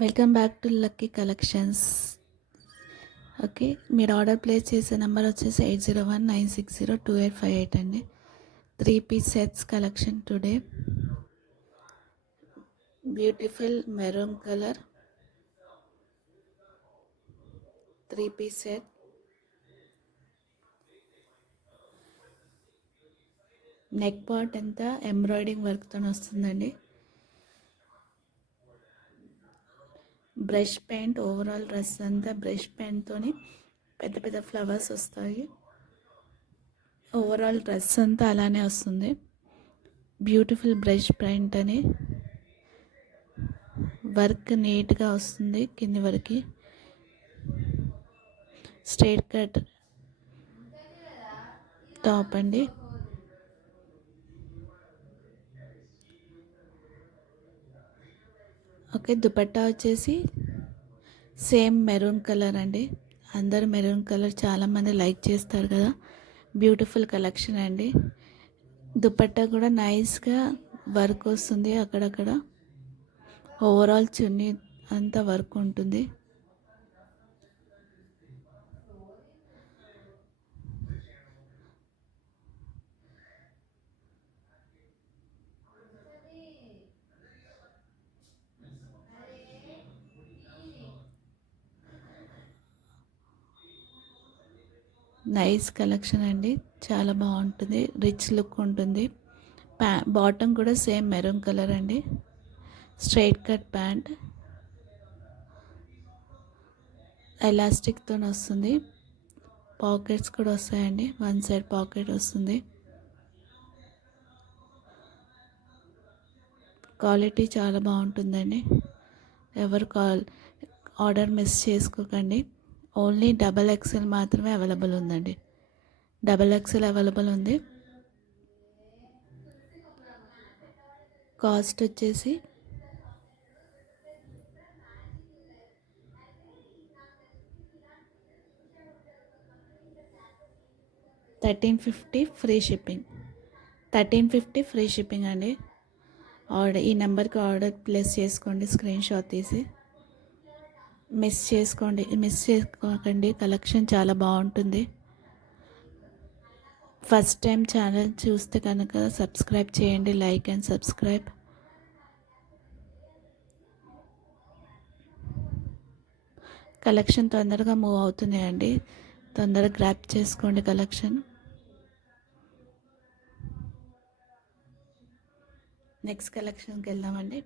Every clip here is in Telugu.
Welcome back to Lucky Collections. Okay, మీరు ఆర్డర్ ప్లేస్ చేసే నెంబర్ వచ్చేసి 8019602858 అండి. 3 piece sets collection today. Beautiful maroon colour 3 piece set. Neck part అంతా ఎంబ్రాయిడింగ్ వర్క్తో వస్తుందండి. బ్రష్ పెయింట్, ఓవరాల్ డ్రెస్ అంతా బ్రష్ పెయింట్తోని పెద్ద పెద్ద ఫ్లవర్స్ వస్తాయి. ఓవరాల్ డ్రెస్ అంతా అలానే వస్తుంది. బ్యూటిఫుల్ బ్రష్ పెయింట్ అని వర్క్ నీట్గా వస్తుంది. కింది వరకు స్ట్రైట్ కట్ టాప్ అండి. ఓకే, దుపట్టా వచ్చేసి సేమ్ మెరూన్ కలర్ అండి. అందరూ మెరూన్ కలర్ చాలామంది లైక్ చేస్తారు కదా. బ్యూటిఫుల్ కలెక్షన్ అండి. దుపట్టా కూడా నైస్గా వర్క్ వస్తుంది. అక్కడక్కడ ఓవరాల్ చున్నీ అంతా వర్క్ ఉంటుంది. నైస్ కలెక్షన్ అండి, చాలా బాగుంటుంది. రిచ్ లుక్ ఉంటుంది. బాటమ్ కూడా సేమ్ మెరూన్ కలర్ అండి. స్ట్రైట్ కట్ ప్యాంట్, ఎలాస్టిక్తో వస్తుంది. పాకెట్స్ కూడా వస్తాయండి. వన్ సైడ్ పాకెట్ వస్తుంది. క్వాలిటీ చాలా బాగుంటుందండి. ఎవరు ఆర్డర్ మిస్ చేసుకోకండి. ఓన్లీ XXL మాత్రమే అవైలబుల్ ఉందండి. XXL అవైలబుల్ ఉంది. కాస్ట్ వచ్చేసి 1350 ఫ్రీ షిప్పింగ్. 1350 ఫ్రీ షిప్పింగ్ అండి. ఈ నెంబర్కి ఆర్డర్ ప్లేస్ చేసుకోండి. స్క్రీన్ షాట్ తీసి మిస్ చేసుకోకండి. కలెక్షన్ చాలా బాగుంటుంది. ఫస్ట్ టైం ఛానల్ చూస్తే కనుక సబ్స్క్రైబ్ చేయండి. Like and subscribe. కలెక్షన్ తొందరగా మూవ్ అవుతున్నాయండి. తొందరగా గ్రాప్ చేసుకోండి కలెక్షన్. నెక్స్ట్ కలెక్షన్కి వెళ్దామండి.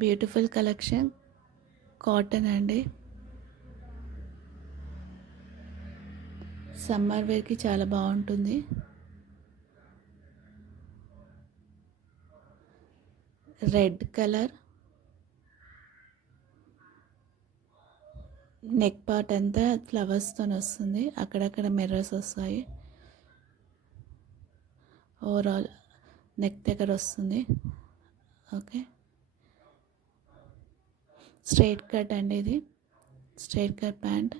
బ్యూటిఫుల్ కలెక్షన్ కాటన్ అండి. సమ్మర్ వేర్కి చాలా బాగుంటుంది. రెడ్ కలర్ నెక్ పార్ట్ అంతా ఫ్లవర్స్తో వస్తుంది. అక్కడక్కడ మిర్రర్స్ వస్తాయి. ఓవరాల్ నెక్ దగ్గర వస్తుంది. ఓకే, స్ట్రైట్ కట్ అండి. ఇది స్ట్రైట్ కట్ ప్యాంట్,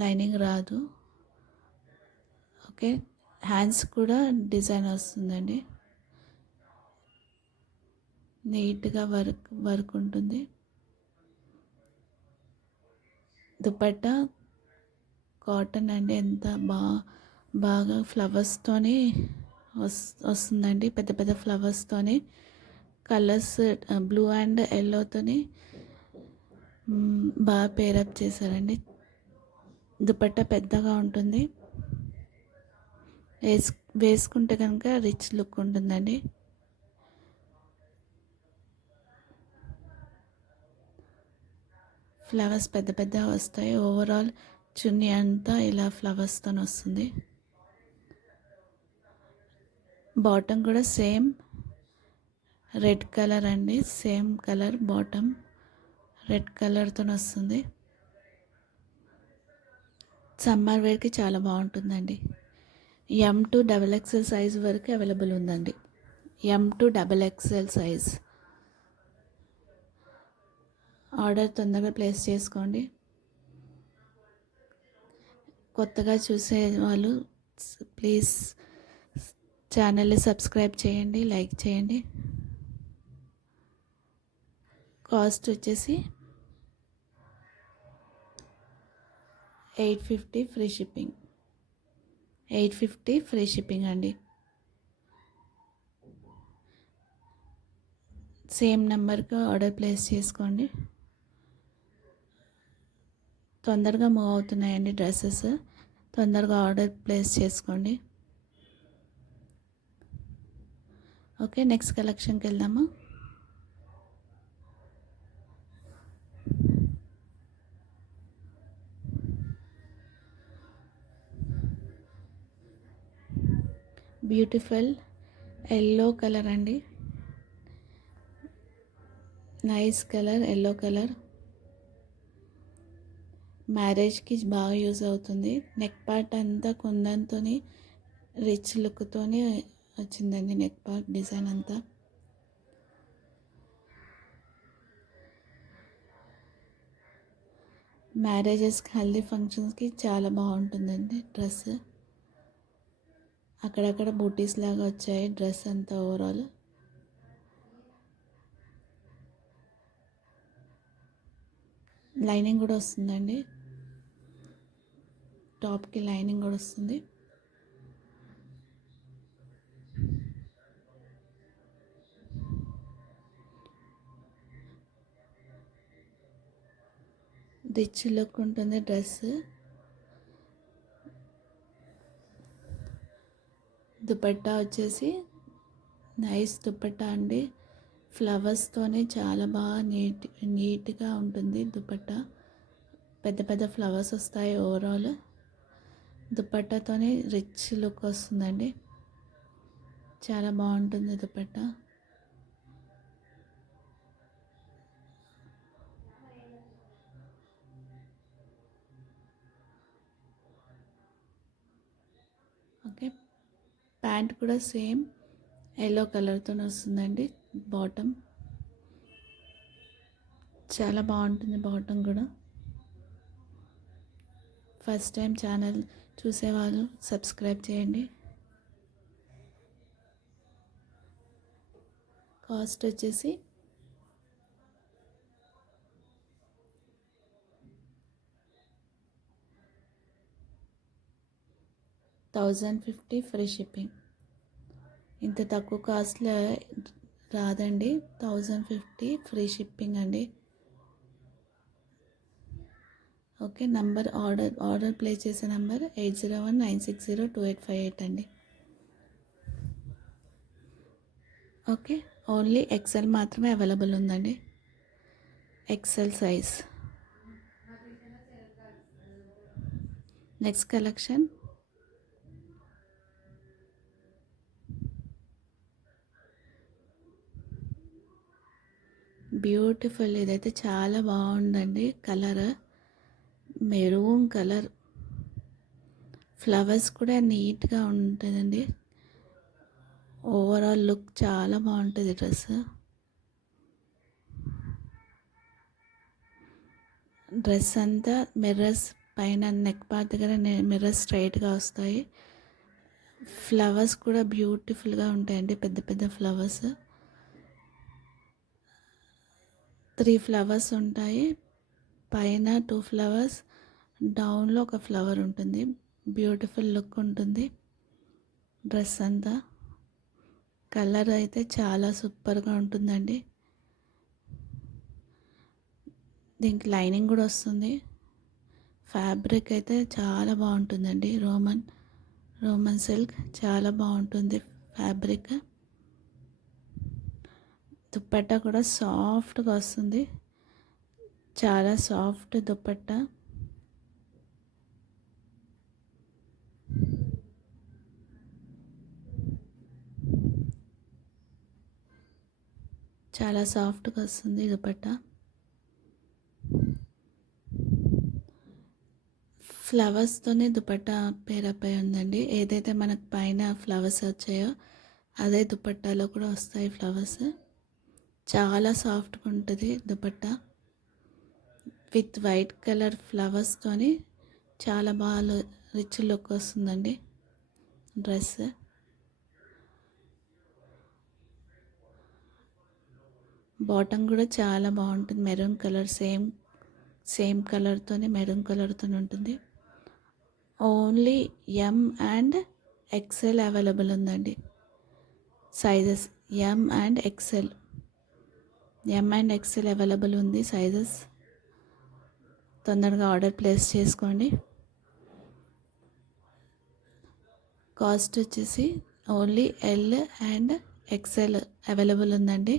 లైనింగ్ రాదు. ఓకే, హ్యాండ్స్ కూడా డిజైన్ వస్తుందండి. నీట్గా వర్క్ ఉంటుంది. దుపట్టా కాటన్ అండి. ఎంత బాగా ఫ్లవర్స్తోని వస్తుందండి. పెద్ద పెద్ద ఫ్లవర్స్తోని కలర్స్ బ్లూ అండ్ ఎల్లోతోని బాగా పేరప్ చేశారండి. దుపట్టా పెద్దగా ఉంటుంది. వేసుకుంటే కనుక రిచ్ లుక్ ఉంటుందండి. ఫ్లవర్స్ పెద్ద పెద్దగా వస్తాయి. ఓవరాల్ చున్నీ అంతా ఇలా ఫ్లవర్స్తో వస్తుంది. బాటమ్ కూడా సేమ్ రెడ్ కలర్ అండి. సేమ్ కలర్ బాటమ్ రెడ్ కలర్తో వస్తుంది. సమ్మర్ వేర్కి చాలా బాగుంటుందండి. M to XXL సైజ్ వరకు అవైలబుల్ ఉందండి. M to XXL size. Order తొందరగా ప్లేస్ చేసుకోండి. కొత్తగా చూసే వాళ్ళు ప్లీజ్ ఛానల్ని సబ్స్క్రైబ్ చేయండి, లైక్ చేయండి. కాస్ట్ వచ్చేసి 850 ఫ్రీ షిప్పింగ్. 850 ఫ్రీ షిప్పింగ్ అండి. సేమ్ నెంబర్కి ఆర్డర్ ప్లేస్ చేసుకోండి. తొందరగా మూవ్ అవుతున్నాయండి డ్రెస్సెస్. తొందరగా ఆర్డర్ ప్లేస్ చేసుకోండి. ఓకే, నెక్స్ట్ కలెక్షన్కి వెళ్దామా. బ్యూటిఫుల్ ఎల్లో కలర్ అండి. Nice colour, yellow colour. మ్యారేజ్కి బాగా యూజ్ అవుతుంది. నెక్ పార్ట్ అంతా కుందన్తో రిచ్ లుక్తో వచ్చిందండి. నెక్ పార్ట్ డిజైన్ అంతా మ్యారేజెస్కి, హల్దీ ఫంక్షన్స్కి చాలా బాగుంటుందండి డ్రెస్. అక్కడక్కడ బూటీస్ లాగా వచ్చాయి డ్రెస్ అంతా ఓవరాల్. లైనింగ్ కూడా వస్తుందండి. టాప్కి లైనింగ్ కూడా వస్తుంది. రిచ్ లుక్ ఉంటుంది డ్రెస్. దుపట్టా వచ్చేసి నైస్ దుపట్టా అండి. ఫ్లవర్స్తోనే చాలా బాగా నీట్గా ఉంటుంది దుపట్టా. పెద్ద పెద్ద ఫ్లవర్స్ వస్తాయి ఓవరాల్. దుపట్టాతోనే రిచ్ లుక్ వస్తుందండి. చాలా బాగుంటుంది దుపట్టా. ఓకే, ప్యాంట్ కూడా సేమ్ ఎల్లో కలర్తో వస్తుందండి. బాటమ్ చాలా బాగుంటుంది. బాటమ్ కూడా ఫస్ట్ టైం ఛానల్ చూసేవాళ్ళు సబ్స్క్రైబ్ చేయండి. కాస్ట్ వచ్చేసి 1050 ఫ్రీ షిప్పింగ్. ఇంత తక్కువ కాస్ట్లో రాదండి. 1050 ఫ్రీ షిప్పింగ్ అండి. ఓకే, ఆర్డర్ ప్లేస్ చేసే నంబర్ 8019602858 అండి. ఓకే, ఓన్లీ ఎక్సెల్ మాత్రమే అవైలబుల్ ఉందండి. XL size. Next collection beautiful. ఇదైతే చాలా బాగుందండి. Colour maroon colour. ఫ్లవర్స్ కూడా నీట్గా ఉంటుందండి. ఓవరాల్ లుక్ చాలా బాగుంటుంది డ్రెస్. డ్రెస్ అంతా మిర్రర్స్ పైన నెక్ పార్ట్ దగ్గర మిర్రర్స్ స్ట్రైట్గా వస్తాయి. ఫ్లవర్స్ కూడా బ్యూటిఫుల్గా ఉంటాయండి. పెద్ద పెద్ద ఫ్లవర్స్. 3 ఫ్లవర్స్ ఉంటాయి. పైన 2 ఫ్లవర్స్, డౌన్లో ఒక ఫ్లవర్ ఉంటుంది. బ్యూటిఫుల్ లుక్ ఉంటుంది డ్రెస్ అంతా. కలర్ అయితే చాలా సూపర్గా ఉంటుందండి. దీనికి లైనింగ్ కూడా వస్తుంది. ఫ్యాబ్రిక్ అయితే చాలా బాగుంటుందండి. రోమన్ సిల్క్ చాలా బాగుంటుంది ఫ్యాబ్రిక్. దుపట్టా కూడా సాఫ్ట్గా వస్తుంది. చాలా సాఫ్ట్ దుపట్టా. చాలా సాఫ్ట్గా వస్తుంది దుపట్టా. ఫ్లవర్స్తోనే దుపట్టా పేరప్ అయి ఉందండి. ఏదైతే మనకు పైన ఫ్లవర్స్ వచ్చాయో అదే దుపట్టాలో కూడా వస్తాయి ఫ్లవర్స్. చాలా సాఫ్ట్గా ఉంటుంది దుపట్టా. విత్ వైట్ కలర్ ఫ్లవర్స్తోని చాలా బాగా రిచ్ లుక్ వస్తుందండి డ్రెస్. బాటమ్ కూడా చాలా బాగుంటుంది, మెరూన్ కలర్ సేమ్ కలర్తోనే మెరూన్ కలర్తో ఉంటుంది. Only M and XL available ఉందండి. Sizes M and XL available ఉంది సైజెస్. తొందరగా ఆర్డర్ ప్లేస్ చేసుకోండి. కాస్ట్ వచ్చేసి only L and XL available ఉందండి.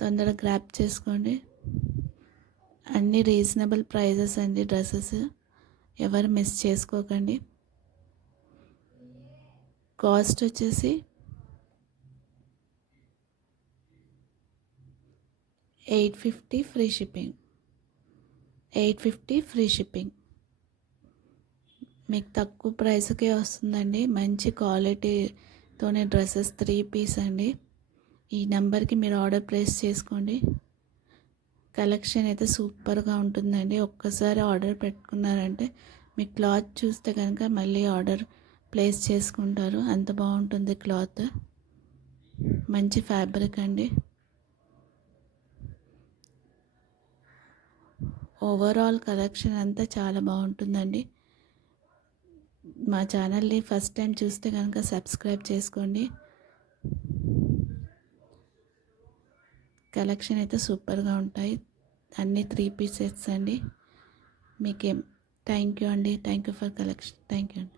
తొందరగా గ్రాప్ చేసుకోండి. అన్నీ రీజనబుల్ ప్రైజెస్ అండి డ్రెస్సెస్, ఎవరు మిస్ చేసుకోకండి. కాస్ట్ వచ్చేసి 850 ఫ్రీ షిప్పింగ్. 850 free shipping. మీకు తక్కువ ప్రైస్కే వస్తుందండి. మంచి క్వాలిటీతోనే డ్రెస్సెస్ 3 పీస్ అండి. ఈ నెంబర్కి మీరు ఆర్డర్ ప్లేస్ చేసుకోండి. కలెక్షన్ అయితే సూపర్గా ఉంటుందండి. ఒక్కసారి ఆర్డర్ పెట్టుకున్నారంటే మీ క్లాత్ చూస్తే కనుక మళ్ళీ ఆర్డర్ ప్లేస్ చేసుకుంటారు, అంత బాగుంటుంది క్లాత్. మంచి ఫ్యాబ్రిక్ అండి. ఓవరాల్ కలెక్షన్ అంతా చాలా బాగుంటుందండి. మా ఛానల్ని ఫస్ట్ టైం చూస్తే కనుక సబ్స్క్రైబ్ చేసుకోండి. కలెక్షన్ అయితే సూపర్గా ఉంటాయి. అన్నీ 3 పీసెస్ అండి. మీకేం థ్యాంక్ యూ అండి. Thank you for collection. Thank you అండి.